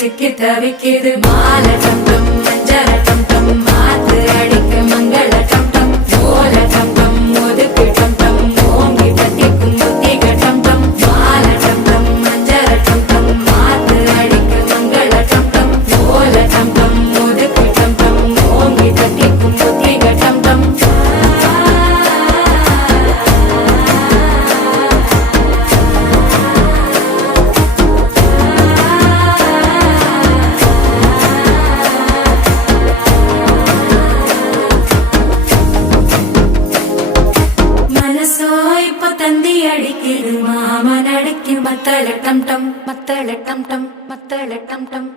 சிக்கி தவிக்கிது மால டம் டம் மஞ்சர டம் டம் மாத்து அடிக்க மங்கள டம் டம் ஓல டம் டம் ஒதுக்கு டம் டம் ஓங்கி தட்டிக்கும் புத்திக டம் டம் மால டம் டம் மஞ்சர டம் டம் மாத்து அடிக்க மங்கள டம் டம் ஓல டம் டம் ஒதுக்கு டம் டம் ஓங்கி தட்டிக்கும் புத்திக டம் டம் தந்தி அடிக்கிது மாமன் அடிக்கு மத்தள டம் டம் மத்தள டம் டம் மத்தள டம் டம்